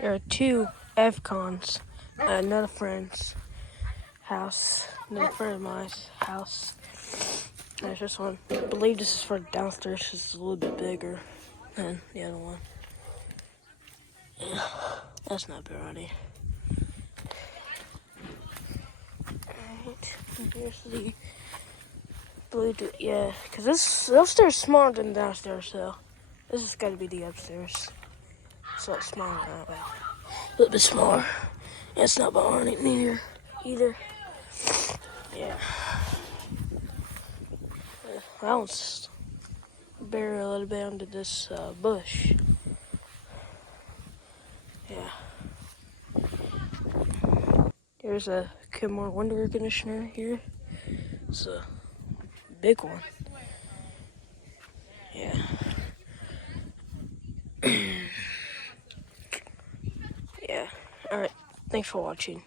There are two FCons at another friend's house, another friend of mine's house. There's this one. I believe this is for downstairs. It's a little bit bigger than the other one. Yeah, that's not bad already. Alright, here's the blue, yeah, because this upstairs is smaller than downstairs, so this has got to be the upstairs. So it's smaller, a little bit smaller. And it's not behind it neither, either. Yeah. That one's buried a little bit under this bush. Yeah. There's a Kenmore window air conditioner here. It's a big one. Yeah. Yeah. Alright. Thanks for watching.